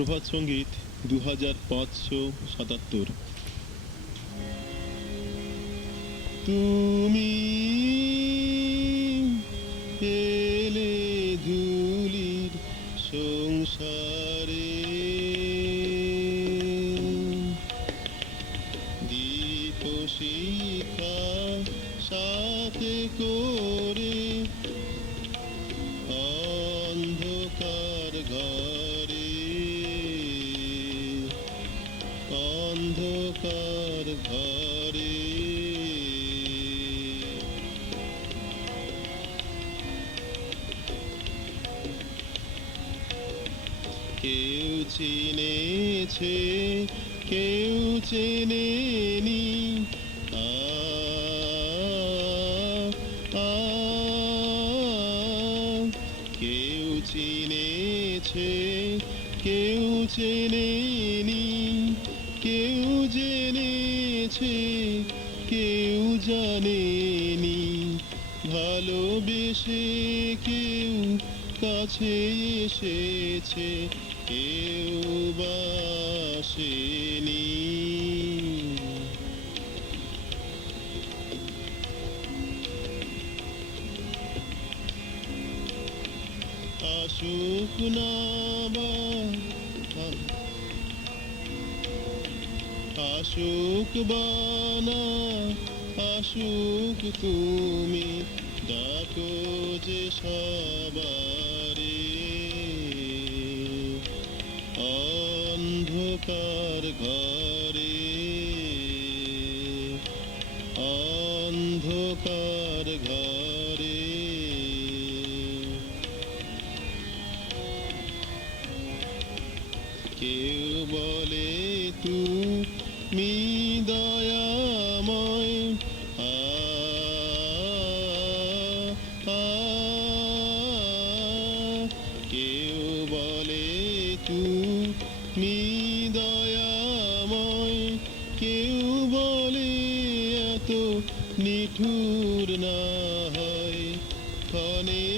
প্রভাত সঙ্গীত 2577। তুমি এলে ধুলির সংসারে, দীপ শিখা সাথে করে অন্ধকার ঘরে, অন্ধকার ঘরে। কেউ চিনেছে, কেউ চেনেনি, আ আ কেউ চিনেছে, কেউ চেনেনি, কেউ জেনেছে, কেউ জানেনি। ভালোবেসে কেউ কাছে এসেছে, কেউ বাসেনি। আসুক না বা আসুক বানা আসুক, তুমি ডাকো যে সবারে। অন্ধকার ঘরে, অন্ধকার ঘরে। কেউ বলে তুমি দয়াময়, আ আ কেউ বলে তুমি দয়াময়, কেউ বলে এত নিঠুর না হয়। ক্ষণে